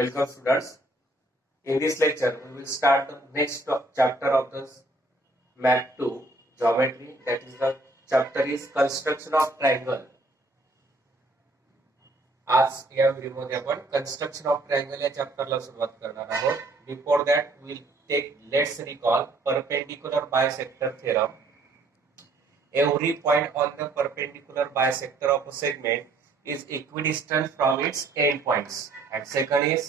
Welcome students. In this lecture we will start the next chapter of the Math 2 geometry, that is the chapter is construction of triangle. आज या व्हिडिओमध्ये आपण construction of triangle या चॅप्टरला सुरुवात करणार आहोत. Before that we will take let's recall perpendicular bisector theorem. Every point on the perpendicular bisector of a segment is equidistant from its endpoints. And second is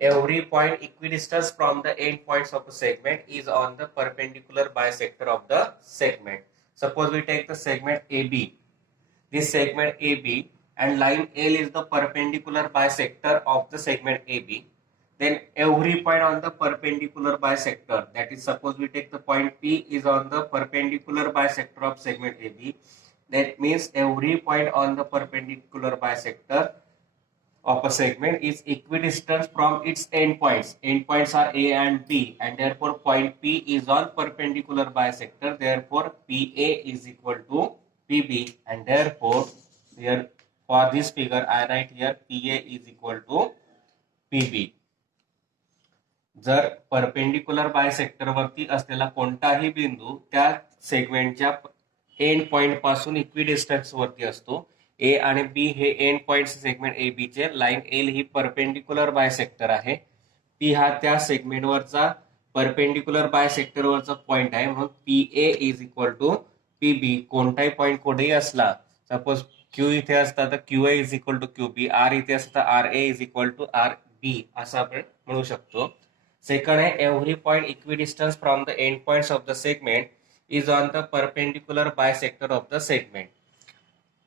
every point equidistant from the endpoints of a segment is on the perpendicular bisector of the segment. Suppose we take the segment AB. This segment AB and line L is the perpendicular bisector of the segment AB. Then every point on the perpendicular bisector, that is suppose we take the point P is on the perpendicular bisector of segment AB. That means every point on the perpendicular bisector of a segment is equidistant from its endpoints. Endpoints are A and B, and therefore point P is on perpendicular bisector. Therefore PA is equal to PB, and therefore here for this figure I write here PA is equal to PB. जर perpendicular bisector वरती असलेला कोणताही बिंदू त्या सेगमेंटच्या end point पासून equidistance वरती असतो. ए आणि बी हे end point segment A B चे, लाईन एल ही परपेंडिकुलर बायसेक्टर आहे. पी हा त्या सेगमेंट वरचा परपेंडिकुलर बायसेक्टर वरचा पॉइंट आहे, म्हणून P A is equal to P B. कोणताही पॉइंट कुठेही असला, सपोज क्यू इथे असता तर Q A is equal to Q B, R इथे असता तर R A is equal to R B असं आपण म्हणू शकतो. Second है every point equidistant from the endpoints of the segment is on the perpendicular bisector of the segment.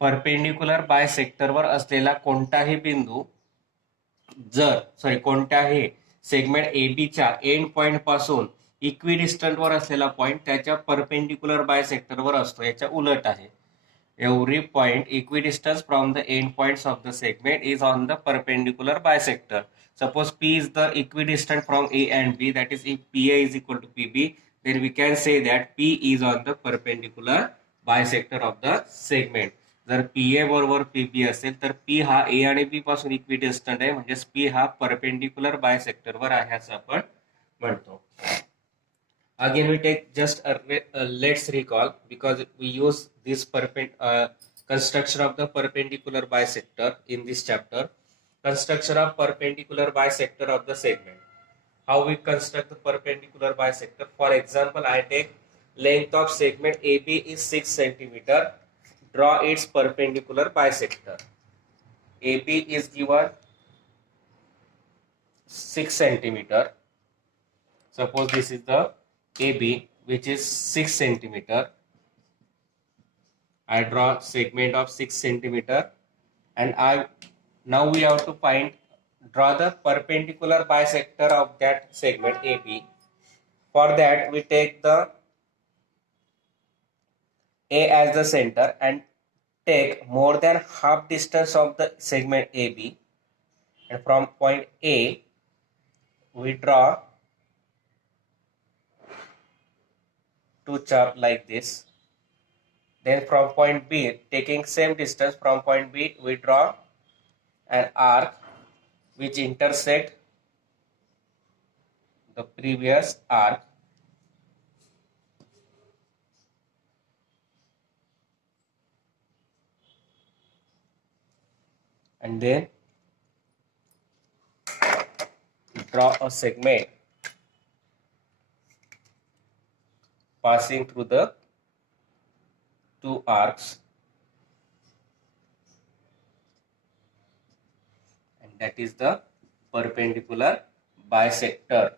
Perpendicular bisector वर असलेला कोणताही बिंदू कोणत्याही सेगमेंट ए बी च्या एंड पॉइंट पासून इक्विडिस्टंट वर असलेला पॉइंट त्याच्या परपेंडिकुलर बायसेक्टर वर असतो. याच्या उलट आहे. Every point equidistant from the endpoints of the segment is on the perpendicular bisector. Suppose P is the equidistant from A and B, that is if PA is equal to PB, then we can say that P is on the perpendicular bisector of the segment. जर PA बरोबर PB असेल तर P हा A आणि B पासून equidistant आहे, म्हणजे P हा परपेंडिकुलर बायसेक्टर वर आहे असं आपण म्हणतो. Again we take just let's recall, because we use this construction of the perpendicular bisector in this chapter. Construction of perpendicular bisector of the segment. How we construct the perpendicular bisector? For example, I take length of segment AB is 6 cm. Draw its perpendicular bisector. AB is given 6 cm. Suppose this is the AB, which is 6 cm. I draw segment of 6 cm, and now we have to draw the perpendicular bisector of that segment AB. For that we take the A as the center and take more than half distance of the segment AB, and from point A we draw two chop like this. Then from point B, taking same distance from point B, we draw an arc which intersect the previous arc. And then draw a segment passing through the two arcs, and that is the perpendicular bisector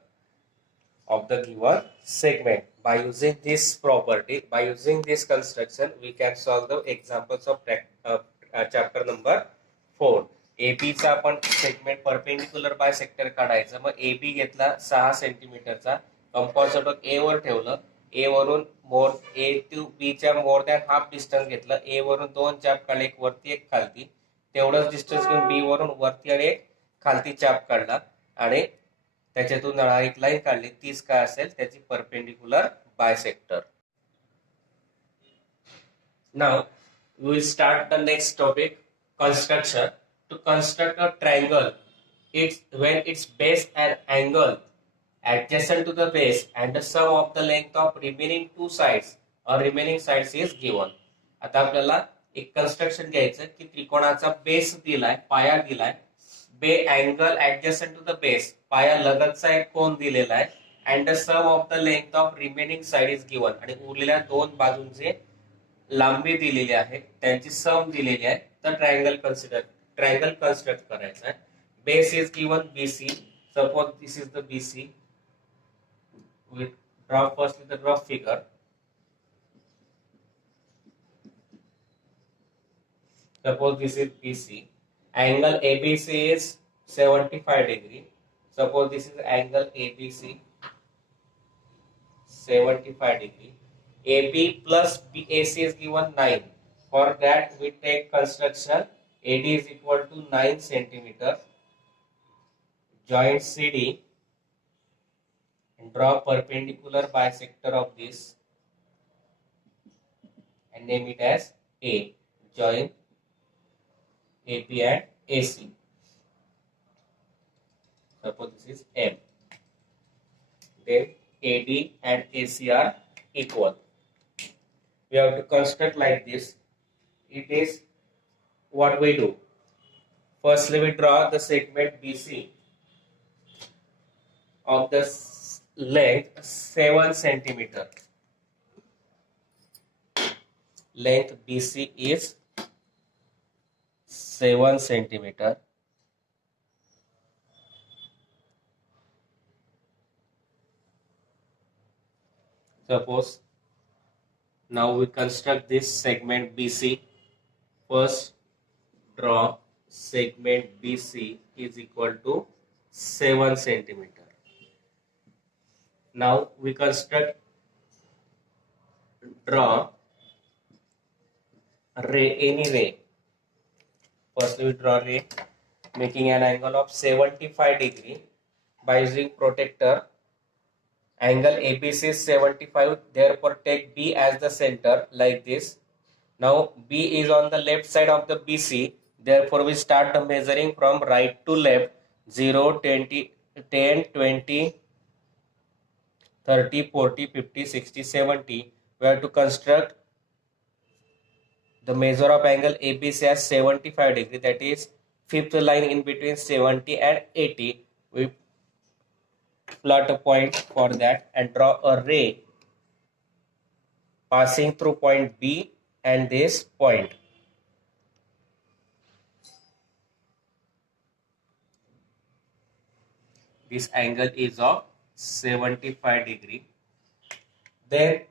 of the given segment. By using this property, by using this construction, we can solve the examples of chapter number 4. AB चा आपण segment perpendicular bisector काढायचं. मग AB घेतला 6 सेंटीमीटरचा, compass सडक A वर ठेवलं. A वरून A to B च्या more than half distance घेतलं. A वरून 2 चाप काढले, एक वरती एक खालती. तेवढंच डिस्टन्स घेऊन B वरून वरती आणि एक खालती चाप काढला आणि त्याच्यातून जाणारी एक लाईन काढली. तीच काय असेल त्याची perpendicular bisector. Now we will start the next topic, construction. To construct a triangle it's when its base and angle adjacent to the base and the sum of the length of remaining two sides or remaining sides is given. आता आपल्याला एक construction घ्यायचं की त्रिकोणाचा base दिलाय, पाया दिलाय, बे angle adjacent to the base, पाया लगतचा एक कोन दिलेला आहे and the sum of the length of remaining side is given आणि उरलेल्या दोन बाजूंचे लांबी दिलेली आहे त्यांची सम दिलेली आहे तर ट्रायंगल कन्स्ट्रक्ट करायचा आहे. Base is given BC. Suppose this is the BC. We draw first with the rough figure. Suppose this is BC. Angle ABC is 75 degree. Suppose this is angle ABC 75 degree. AB plus BAC is given 9. For that we take construction. AD is equal to 9 centimeter. Joint CD and draw perpendicular bisector of this and name it as A. Join AP and AC. Suppose this is M. Then AD and AC are equal. We have to construct like this. It is what we do. Firstly, we draw the segment BC of the length 7 centimeter. Length BC is 7 centimeter. Suppose now we construct this segment BC. First, draw segment BC is equal to 7 centimeter. Now we draw any ray. First we draw ray making an angle of 75 degree by using protractor. Angle ABC is 75, therefore take B as the center like this. Now B is on the left side of the BC, therefore we start measuring from right to left 0, 20, 10, 20, 30, 40, 50, 60, 70. We have to construct the measure of angle ABC as 75 degree, that is fifth line in between 70 and 80. We plot a point for that and draw a ray passing through point B and this point. This angle is of 75 degree. Then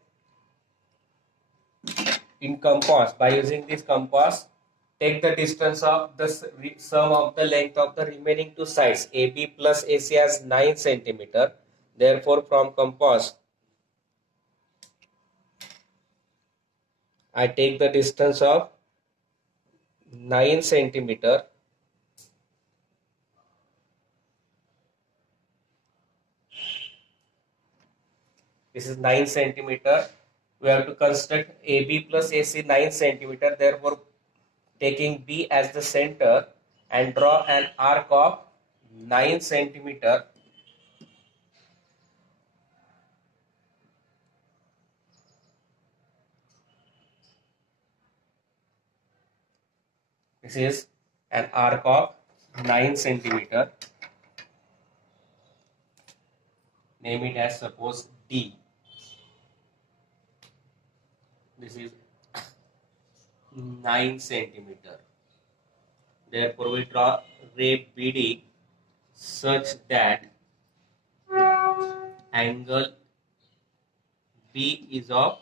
in compass, by using this compass, take the distance of the sum of the length of the remaining two sides. AB plus AC as 9 centimeter. Therefore, from compass, I take the distance of 9 centimeter. This is 9 centimeter. We have to construct AB plus AC 9 centimeter. Therefore, taking B as the center and draw an arc of 9 centimeter. This is an arc of 9 centimeter. Name it as suppose D. This is 9 centimeter. Therefore, we draw ray BD such that angle B is of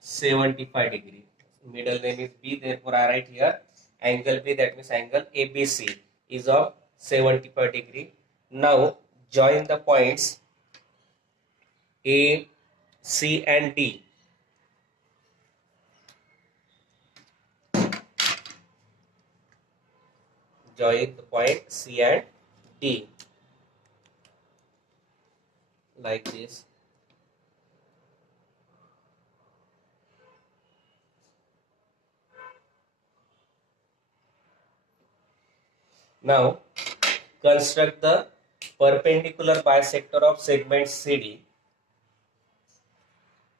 75 degree. Middle name is B, therefore I write here angle B, that means angle ABC is of 75 degree. Now join the points A, C and D. Join the point C and D like this. Now construct the perpendicular bisector of segment CD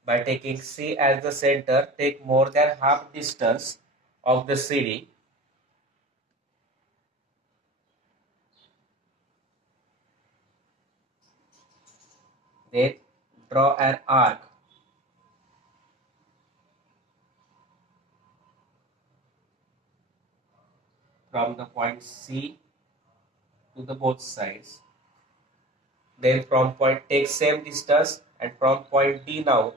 by taking C as the center. Take more than half distance of the CD then draw an arc from the point C to the both sides. Then from point take same distance, and from point D now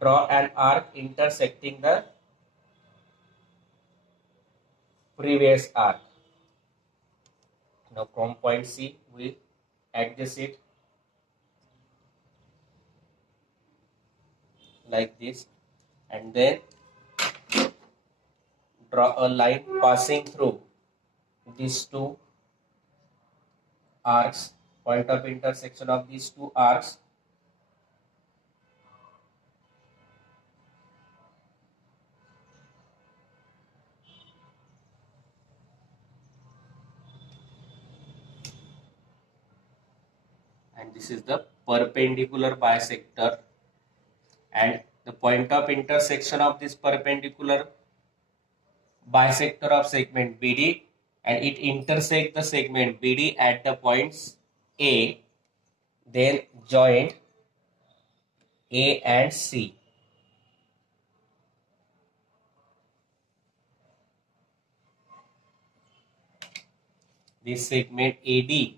draw an arc intersecting the previous arc. Now from point C we adjust it like this, and then draw a line passing through these two arcs, point of intersection of these two arcs. And this is the perpendicular bisector, and the point of intersection of this perpendicular bisector of segment BD, and it intersects the segment BD at the points A, then joint A and C. This segment AD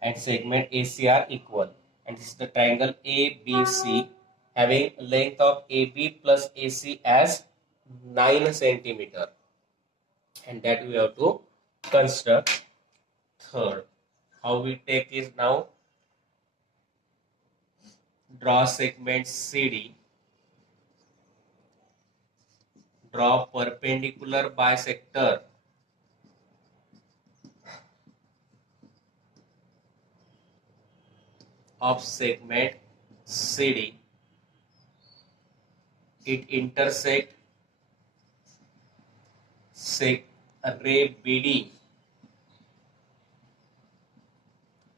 and segment AC are equal, and this is the triangle ABC having length of AB plus AC as 9 centimeter, and that we have to construct. Third, how we take is now draw segment CD, draw perpendicular bisector of segment CD. It intersect ray BD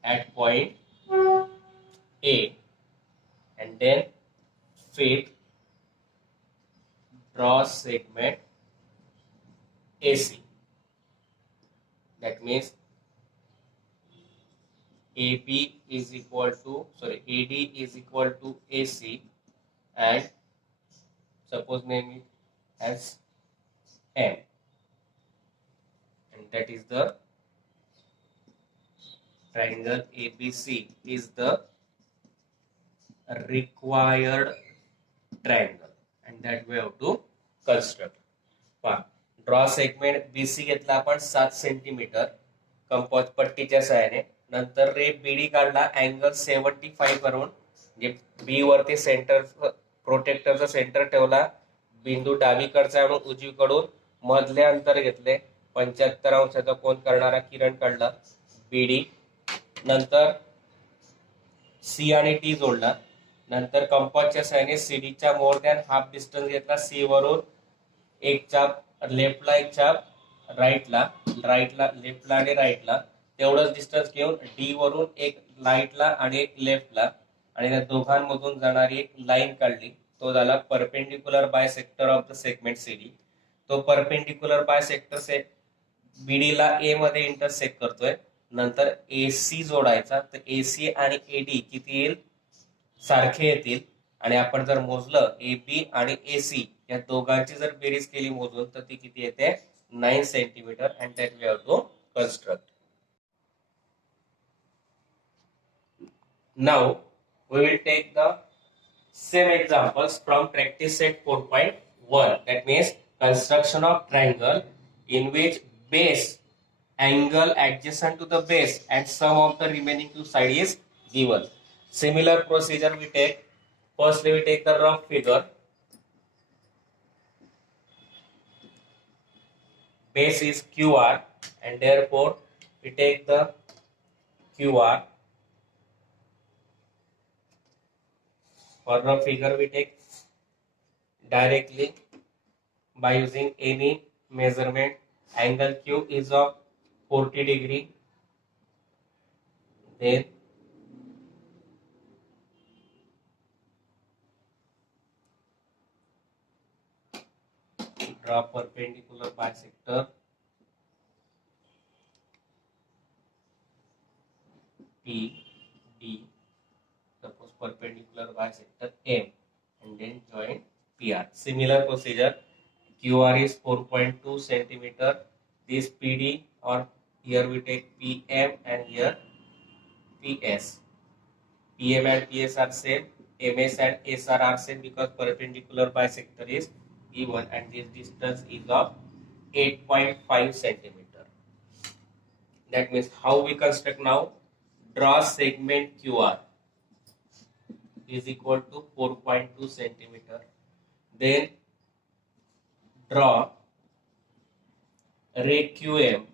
at point A, and then fifth, draw segment AC. That means AB is equal to AD is equal to AC, and suppose name it as M, and that is the triangle ABC is the required triangle, and that we have to construct. Draw segment BC घेतला आपण 7 centimetre compose पट्टीच्या सहाय्याने. नंतर रे BD काढला angle 75 करून, म्हणजे B वरती सेंटर प्रोटेक्टरचा सेंटर ठेवला, बिंदू डावीकडचा आणि उजवीकडून मधले अंतर घेतले, 75 अंशाचा कोन करणारा किरण काढला BD. नंतर C आणि D जोडला. नंतर कंपासच्या सहाय्याने CD च्या मोर दॅन हाफ डिस्टन्स घेतला, C वरून एक चाप लेफ्टला एक चाप राईटला लेफ्टला आणि राईटला, तेवढंच डिस्टन्स घेऊन D वरून एक राईटला आणि एक लेफ्टला, आणि त्या दोघांमधून जाणारी एक लाईन काढली. तो झाला perpendicular bisector of the segment CD. तो परपेंडिक्युलर बायसेक्टर से BD ला A मध्ये इंटरसेक्ट करतोय. नंतर AC जोडायचा, तर AC आणि AD किती येईल, सारखे येतील. आणि आपण जर मोजलं AB आणि AC या दोघांची जर बेरीज केली मोजून, तर ती किती येते, 9 centimetre. And that we have to construct. Now we will take the same examples from practice set 4.1. That means construction of triangle in which base angle adjacent to the base and sum of the remaining two sides is given. Similar procedure we take. Firstly we take the rough figure. Base is QR, and therefore we take the QR. For rough figure we take directly by using any measurement. Angle Q is of 40 degree. Then draw perpendicular bisector PD, suppose perpendicular bisector M, and then join PR. Similar procedure. QR is 4.2 centimeter. This PD, or here we take PM and here PS. PM and PS are same. MS and SR are same because perpendicular bisector is given and this distance is of 8.5 centimeter. That means how we construct now? Draw segment QR is equal to 4.2 centimeter. Then draw ray QM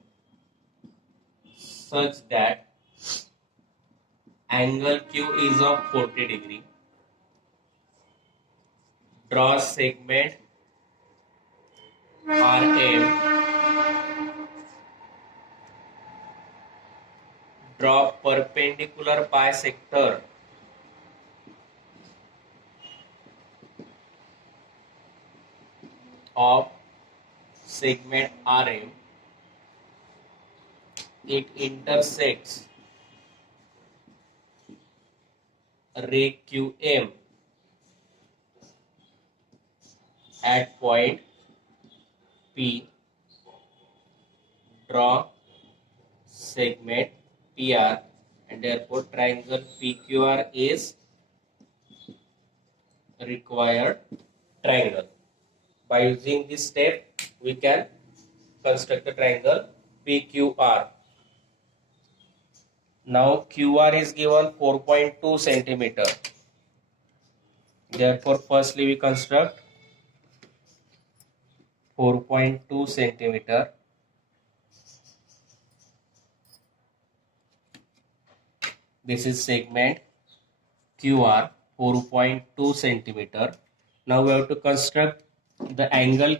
such that angle Q is of 40 degree. Draw segment RM. Draw perpendicular bisector of segment RM. It intersects ray QM at point P. Draw segment PR, and therefore triangle PQR is required triangle. By using this step, we can construct the triangle PQR. Now QR is given 4.2 centimeter. Therefore, firstly we construct 4.2 centimeter. This is segment QR 4.2 centimeter. Now we have to construct the angle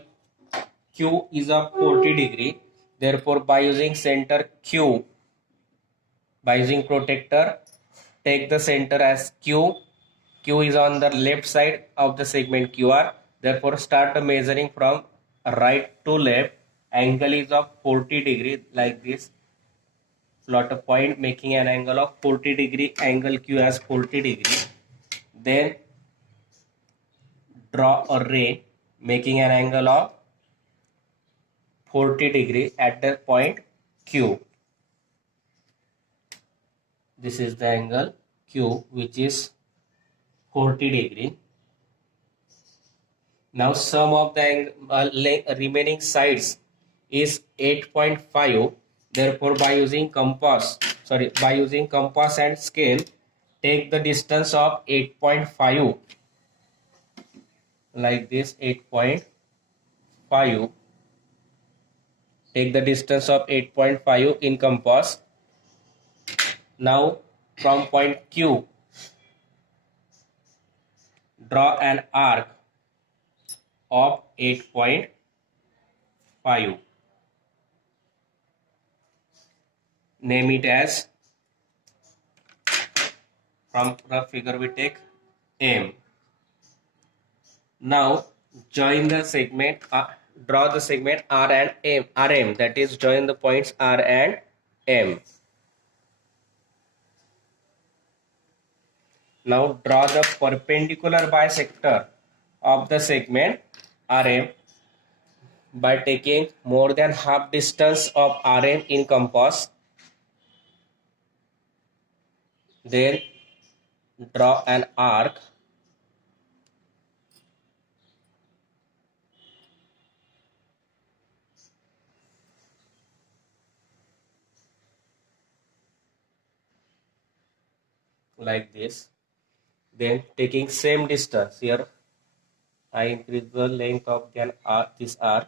Q is of 40 degree. Therefore, by using center Q, by using protractor, take the center as Q. Q is on the left side of the segment QR. Therefore, start measuring from right to left. Angle is of 40 degree like this. Plot a point making an angle of 40 degree. Angle Q as 40 degree. Then draw a ray making an angle of 40 degree at the point Q. This is the angle Q, which is 40 degree. Now sum of the remaining sides is 8.5. Therefore, by using compass and scale, take the distance of 8.5 like this. 8.5. Take the distance of 8.5 in compass. Now from point Q, draw an arc of 8.5. Name it as, from the figure we take M. Now join the segment, draw the segment R and M, RM, that is join the points R and M. Now draw the perpendicular bisector of the segment RM by taking more than half distance of RM in compass. Then draw an arc like this. Then taking same distance, here I increase the length of this arc.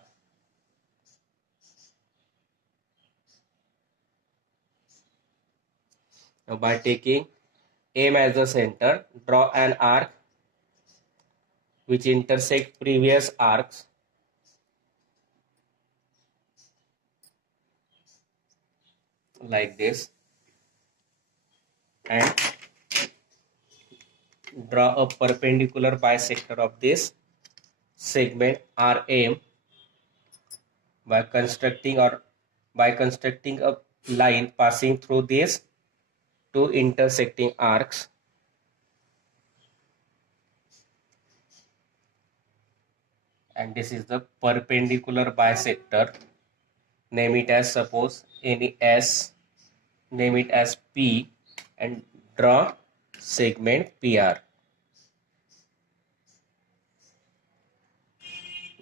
Now by taking M as the center, draw an arc which intersect previous arcs. like this and draw a perpendicular bisector of this segment RM by constructing a line passing through these two intersecting arcs. And this is the perpendicular bisector. Name it as, suppose any S, name it as P, and draw segment PR.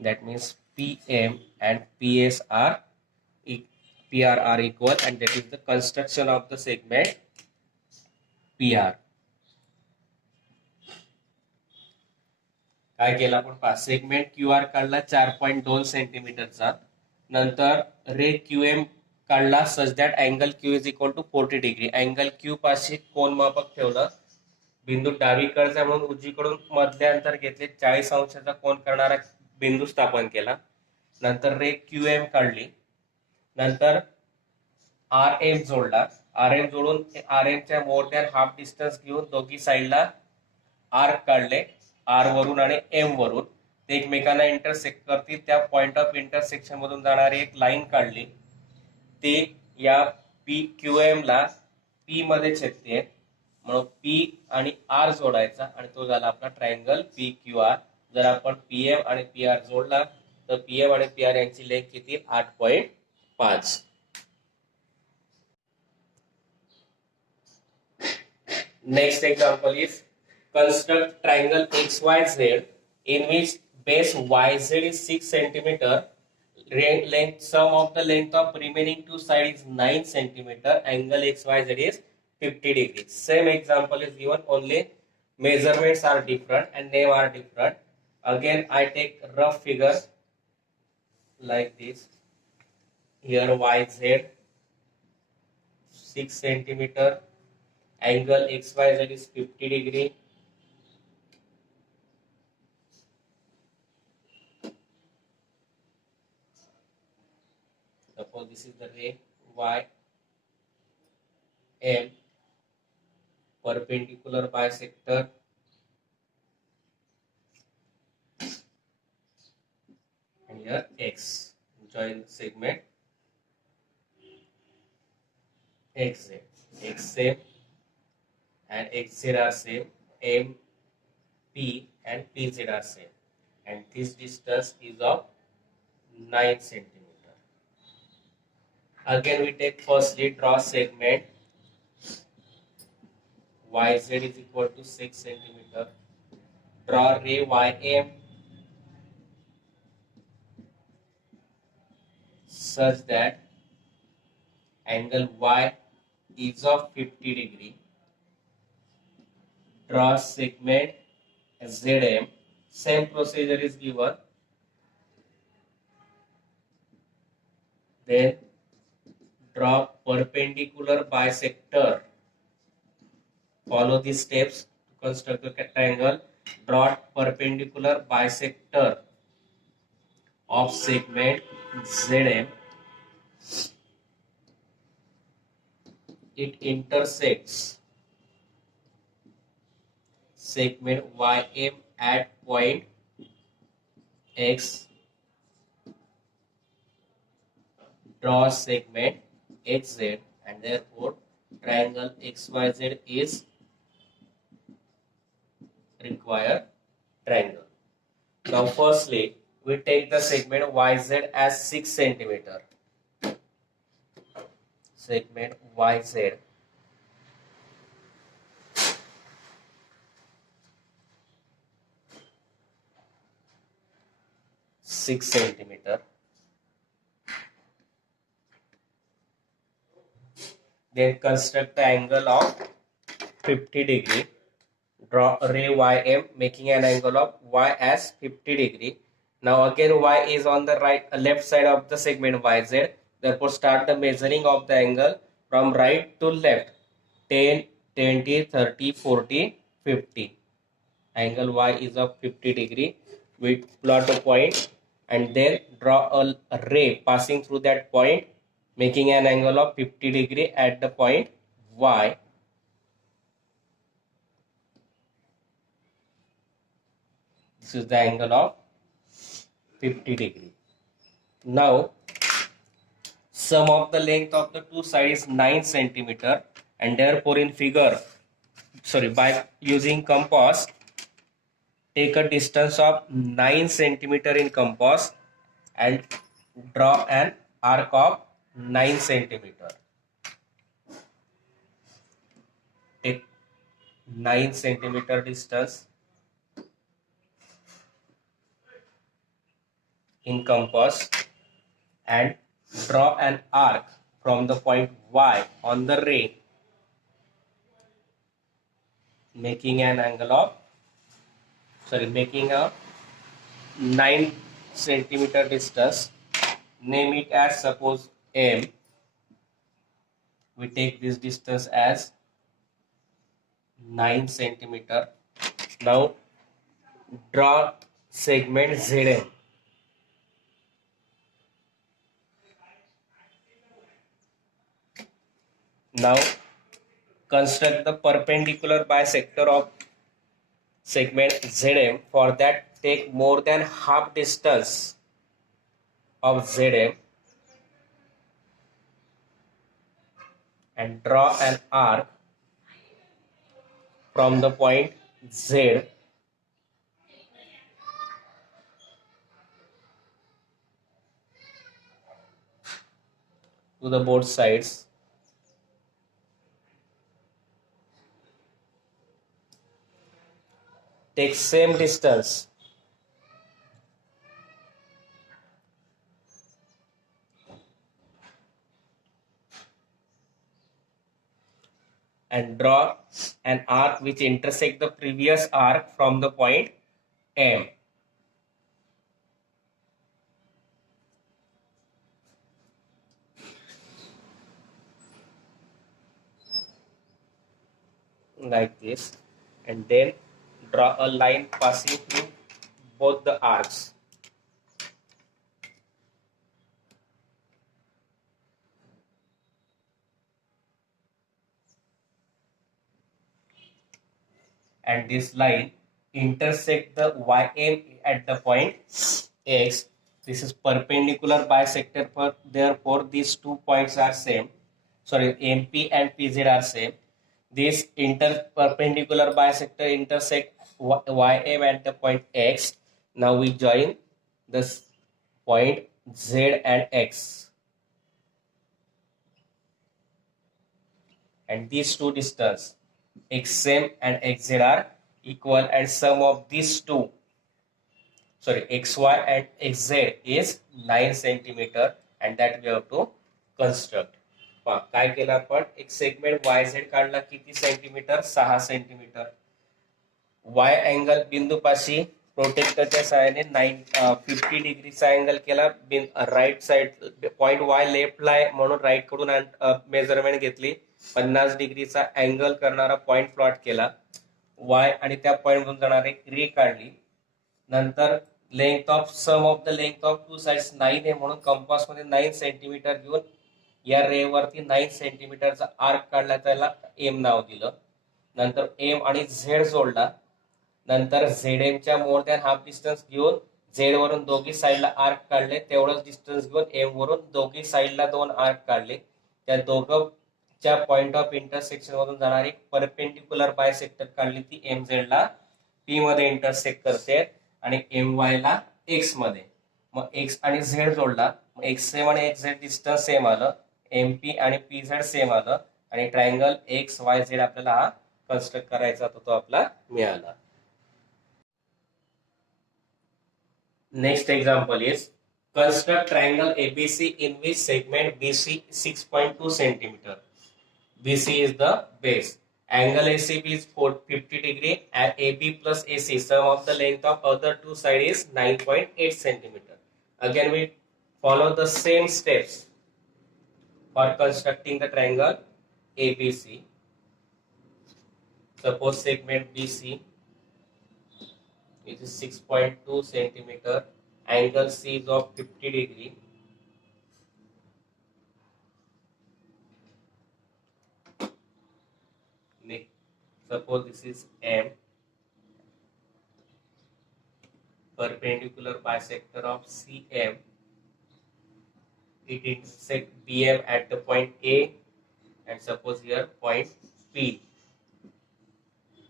That means PM and PS are PR are equal, and that is the construction of the segment PR. काय केला आपण पहा, segment Q R काढला 4.2 सेंटीमीटरचा, नंतर रे Q M काढला such that angle Q is equal to 40 degree. Angle Q पाशी कोन मापक ठेवलं, बिंदू डावीकडचा म्हणून उजवीकडून मधले अंतर घेतले, 40 अंशाचा कोन करणारा बिंदू स्थापन केला. नंतर रे क्यू एम काढली, नंतर आर एम जोडला, आर एम जोडून आर एम च्या मोर दॅन हाफ डिस्टन्स घेऊन दोघी साईडला आर्क काढले, आर वरून आणि एम वरून, ते एकमेकांना इंटरसेक्ट करतील. त्या पॉइंट ऑफ इंटरसेक्शन मधून जाणारी एक लाईन काढली, ते या पी क्यू एम ला पी मध्ये छेदते, म्हणून पी आणि आर जोडायचा आणि तो झाला आपला ट्रायंगल पी क्यू आर. जर आपण पीएम आणि पी आर जोडला तर पीएम आणि पी आर यांची लेंथ किती, 8.5. Next example is construct triangle XYZ in which base YZ is 6 centimeter, length sum of the length of remaining two sides is 9 centimeter, angle XYZ is 50 degrees. Same example is given, only measurements are different and name are different. Again I take rough figure like this. Here YZ 6 centimeter, angle XYZ is 50 degree. Suppose this is the ray Y M, perpendicular bisector, and here X, join the segment XZ. X same and XZ are same, M, P and PZ are same, and this distance is of 9 centimeter. Again we take firstly draw segment YZ is equal to 6 centimeter. Draw ray YM such that angle Y is of 50 degree. Draw segment ZM. Same procedure is given. Then draw perpendicular bisector. Follow these steps to construct a triangle. Draw perpendicular bisector of segment ZM. It intersects segment YM at point X. Draw segment XZ, and therefore triangle XYZ is required triangle. Now firstly we take the segment YZ as 6 centimeter. Segment YZ (6 centimeter). Then construct the angle of 50 degree. Draw ray YM making an angle of Y as 50 degree. Now again Y is on the left side of the segment YZ. Therefore start the measuring of the angle from right to left. 10, 20, 30, 40, 50. Angle Y is of 50 degree. We plot a point and then draw a ray passing through that point making an angle of 50 degree at the point Y. This is the angle of 50 degree. Now, sum of the length of the two sides is 9 centimeter, and therefore in figure, by using compass, take a distance of 9 centimeter in compass and draw an arc of 9 centimeter. Take 9 centimeter distance in compass and draw an arc from the point Y on the ray, making an angle of making a 9 centimeter distance. Name it as, suppose, M. We take this distance as 9 centimeter. Now draw segment ZM. Now construct the perpendicular bisector of segment ZM. For that, take more than half distance of ZM and draw an arc from the point Z to the both sides. Take same distance and draw an arc which intersect the previous arc from the point M. Like this, and then draw a line passing through both the arcs. And this line intersect the YM at the point X. This is perpendicular bisector, therefore these 2 points are same. MP and PZ are same. This perpendicular bisector intersect YM at the point X. Now we join this point Z and X. And these two distance XM and XZ are equal, and sum of these two, XY and XZ is 9 centimeter, and that we have to construct. काय केलं आपण, एक segment YZ काढला, किती centimetre, 6 centimetre. Y angle बिंदूपाशी प्रोटेक्टरच्या सहाय्याने 50 डिग्रीचा angle केला. Right side point Y लेफ्टला आहे म्हणून राईट कडून मेजरमेंट घेतली. 50 डिग्रीचा अँगल करणारा पॉइंट प्लॉट केला. Y आणि त्या पॉइंट मधून जाणारी रे काढली. नंतर length of sum of the length of two sides 9 आहे म्हणून कंपास मध्ये 9 सेंटीमीटर घेऊन या रे वरती 9 सेंटीमीटरचा आर्क काढला, त्याला एम नाव दिलं. नंतर एम आणि झेड जोडला. नंतर ZM च्या मोर दॅन हाफ डिस्टन्स घेऊन झेड वरून दोघी साईडला आर्क काढले. तेवढंच डिस्टन्स घेऊन एम वरून दोघी साईडला 2 आर्क काढले. त्या दोघंच्या पॉइंट ऑफ इंटरसेक्शन मधून जाणारी परपेंडिक्युलर बायसेक्टर काढली. ती MZ ला P मध्ये इंटरसेक्ट करते आणि MY ला X मध्ये. मग X आणि Z जोडला. मग XM आणि XZ डिस्टन्स सेम आलं. MP आणि PZ सेम आलं आणि ट्रायंगल XYZ आपल्याला हा कन्स्ट्रक्ट करायचा होता, तो आपला मिळाला. Next example is construct triangle ABC in which segment BC 6.2 centimeter. BC is the base. Angle ACB is 50 degree and AB plus AC sum of the length of other two sides is 9.8 centimeter. Again we follow the same steps for constructing the triangle ABC. Suppose segment BC it is 6.2 centimeter. Angle C is of 50 degree. Suppose this is M, perpendicular bisector of CM. It intersects BM at the point A, and suppose here point P.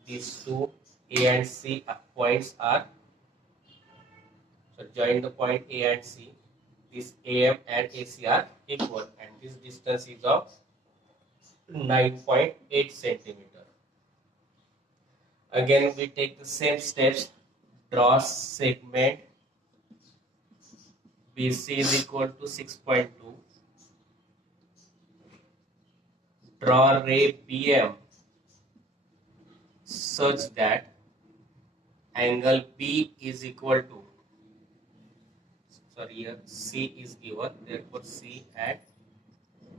These two A and C points are, so join the point A and C. This AM and AC are equal, and this distance is of 9.8 centimeter. Again, we take the same steps. Draw segment BC is equal to 6.2. Draw ray BM such that angle B is equal to, sorry, here C is given, therefore C and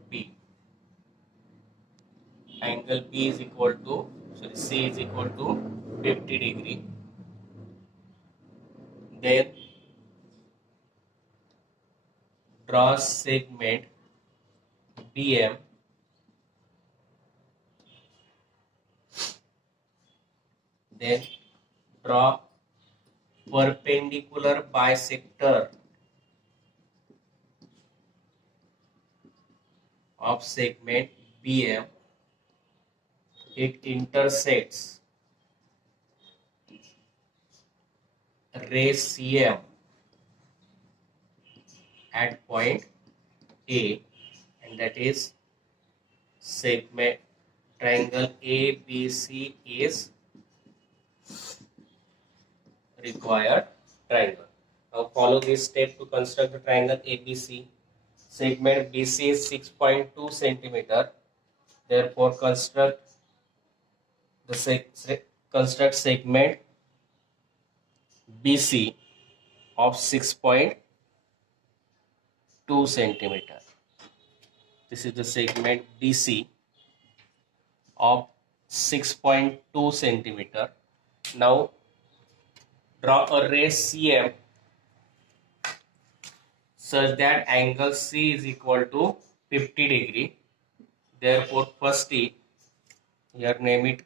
B. Angle B is equal to, sorry, C is equal to 50 degree. Then draw segment BM then draw perpendicular bisector of segment BM. It intersects ray CM at point A, and that is segment triangle ABC is required triangle. Now follow this step to construct the triangle ABC. Segment BC is 6.2 centimeter. Therefore, construct segment BC of 6.2 centimeter. This is the segment BC of 6.2 centimeter. Now draw a ray CM such that angle C is equal to 50 degree. Therefore, firstly, here name it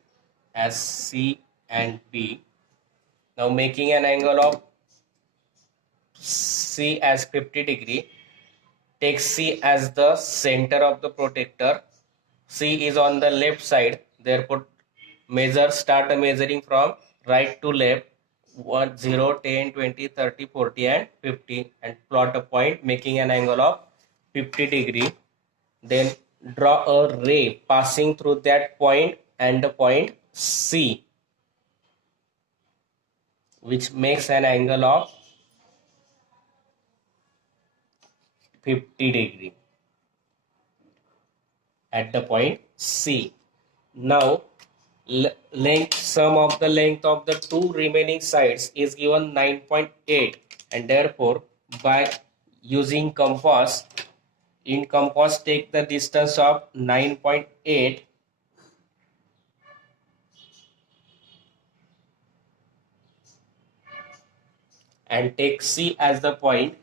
as C and B. Now making an angle of C as 50 degree, take C as the center of the protector. C is on the left side, therefore start measuring from right to left, 1, 0, 10, 20, 30, 40 and 50, and plot a point making an angle of 50 degree. Then draw a ray passing through that point and the point C, which makes an angle of 50 degree at the point C. Now sum of the length of the two remaining sides is given 9.8, and therefore by using compass, in compass take the distance of 9.8 and take C as the point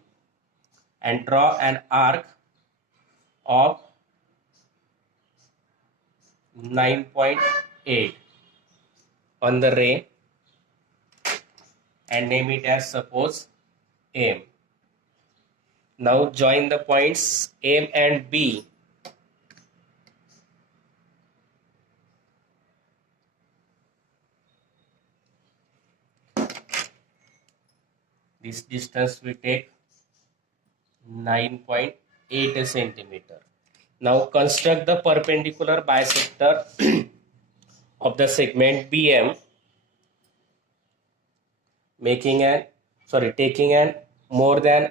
and draw an arc of 9.8 on the ray and name it as suppose M. Now join the points M and B. This distance we take 9.8 centimeter. Now construct the perpendicular bisector of the segment BM, taking an more than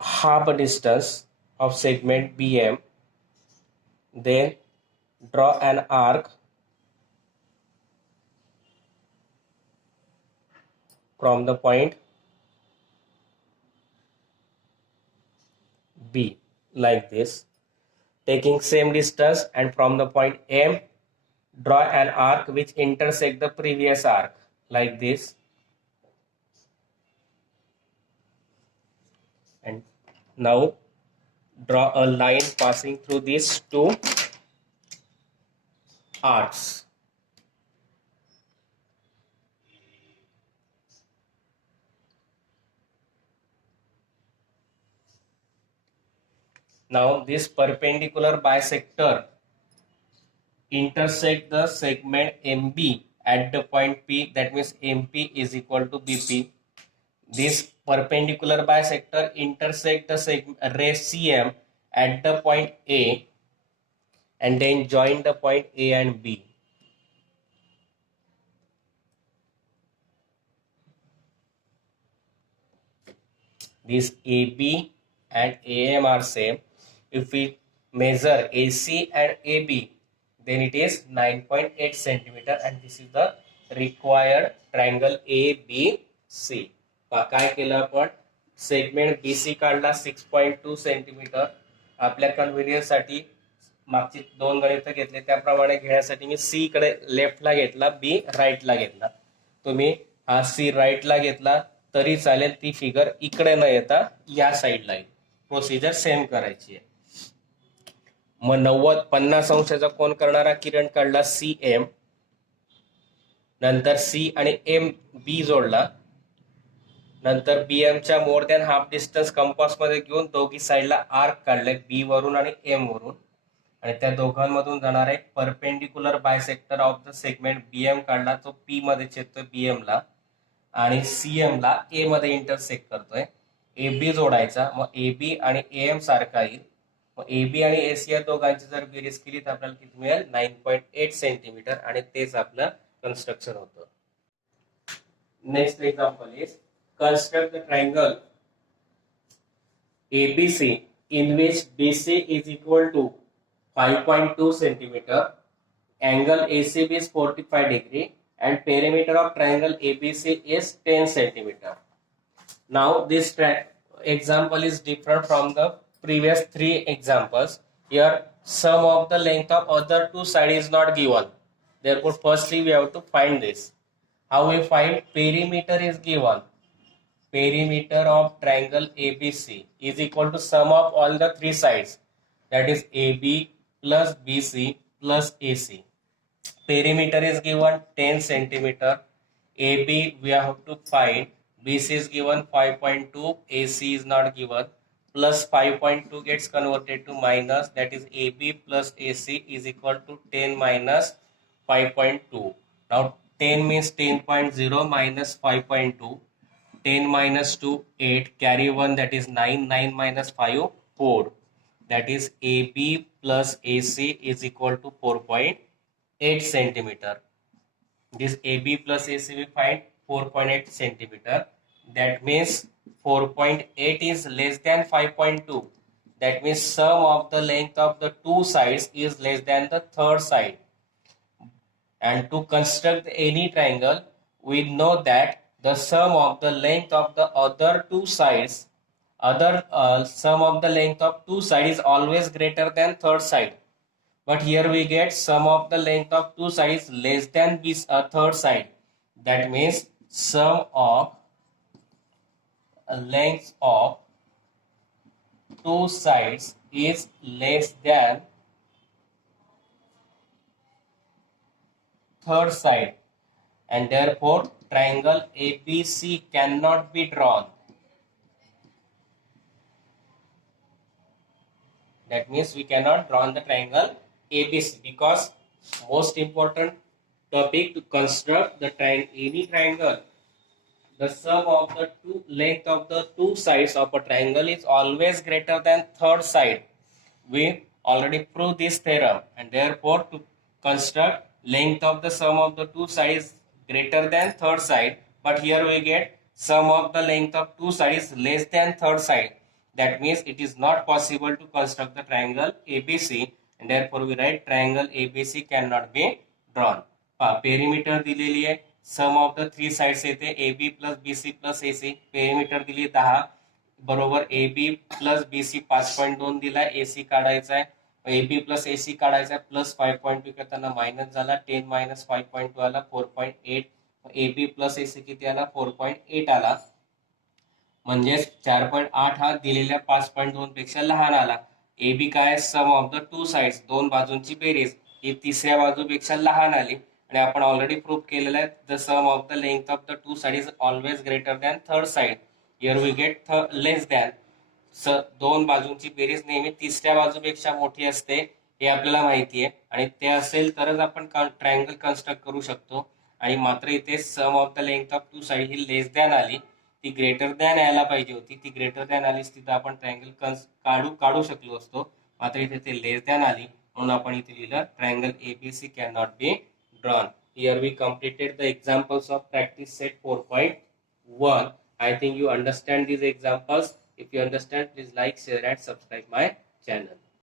half a distance of segment BM. Then draw an arc from the point B like this, taking same distance, and from the point M draw an arc which intersect the previous arc like this, and now draw a line passing through these two arcs Now this perpendicular bisector intersect the segment MB at the point P, that means MP is equal to BP. This perpendicular bisector intersect the ray CM at the point A and then join the point A and B. These AB and AM are same. If we measure AC and AB, then it is 9.8 centimeter, and this is the required triangle ABC. काय केलं आपण, segment BC काढला 6.2 centimetre. आपल्या convenience साठी मागची दोन गणित घेतले त्याप्रमाणे घेण्यासाठी मी C कडे लेफ्टला घेतला, B राईटला घेतला. तुम्ही हा C राईटला घेतला तरी चालेल, ती फिगर इकडे न येता या साईडला येईल. प्रोसिजर सेम करायची आहे. मग 50 अंशाचा कोण करणारा किरण काढला CM, नंतर C आणि MB जोडला, नंतर BM च्या more than half distance compass मध्ये घेऊन दोघी साईडला आर्क काढले B वरून आणि M वरून, आणि त्या दोघांमधून जाणारा एक perpendicular bisector of the segment BM काढला, तो P मध्ये छेदतोय BM ला आणि CM ला A मध्ये इंटरसेक्ट करतोय. AB जोडायचा, मग AB आणि AM सारखा येईल. मग AB आणि AC या दोघांची जर बेरीज केली तर आपल्याला किती मिळेल, 9.8 सेंटीमीटर, आणि तेच आपलं कन्स्ट्रक्शन होतं. Next example is construct the triangle ABC in which BC is equal to 5.2 centimeter, angle ACB is 45 degree, and perimeter of triangle ABC is 10 centimeter. Now this example is different from the previous 3 examples. Here sum of the length of other two sides is not given. Therefore firstly we have to find this. How we find? Perimeter is given. Perimeter of triangle ABC is equal to sum of all the three sides, that is AB plus BC plus AC. Perimeter is given 10 centimeter. AB we have to find. BC is given 5.2. AC is not given. Plus 5.2 gets converted to minus, that is AB plus AC is equal to 10 minus 5.2. Now 10 means 10.0 minus 5.2. 10 minus 2, 8, carry 1, that is 9, 9 minus 5, 4. That is AB plus AC is equal to 4.8 centimeter. This AB plus AC we find 4.8 centimeter. That means 4.8 is less than 5.2. That means sum of the length of the two sides is less than the third side. And to construct any triangle, we know that the sum of the length of the other two sides, sum of the length of two sides is always greater than third side. But here we get sum of the length of two sides less than this third side. That means sum of length of two sides is less than third side, and therefore triangle ABC cannot be drawn. That means we cannot draw the triangle ABC, because most important topic to construct the any triangle, the sum of the length of the two sides of a triangle is always greater than third side. We already proved this theorem, and therefore to construct length of the sum of the two sides greater than third side, but here we get sum of the length of two sides less than third side. That means it is not possible to construct the triangle ABC, and therefore we write triangle ABC cannot be drawn. Perimeter दिलेली आहे, sum of the three sides येते AB plus BC plus AC. perimeter दिली 10 बरोबर AB plus BC 5.2 दिला, AC काढायचा आहे, AB plus AC काढायचा, plus 5.2 करताना मायनस झाला, 10 मायनस 5.2 आला 4.8. AB प्लस AC किती आला, 4.8 आला, म्हणजे 4.8 हा दिलेल्या 5.2 पेक्षा लहान आला. AB काय, सम ऑफ द टू साइड्स, दोन बाजूंची बेरीज, ही तिसऱ्या बाजूपेक्षा लहान आली, आणि आपण ऑलरेडी प्रूव्ह केलेलं आहे the sum of the length of the two side is always greater than third side. Here we get less than. दोन बाजूंची बेरीज नेहमी तिसऱ्या बाजूपेक्षा मोठी असते हे आपल्याला माहिती आहे, आणि ते असेल तरच आपण ट्रायंगल कन्स्ट्रक्ट करू शकतो. आणि मात्र इथे sum of the length of two side ही लेस दॅन आली, ती ग्रेटर दॅन यायला पाहिजे होती, ती ग्रेटर दॅन आलीच तिथं आपण ट्रायंगल काढू शकलो असतो. मात्र इथे ते लेस दॅन आली म्हणून आपण इथे लिहिलं triangle ABC can not be drawn. Here we completed the examples of practice set 4.1. I think you understand these examples. If you understand, please like, share and subscribe my channel.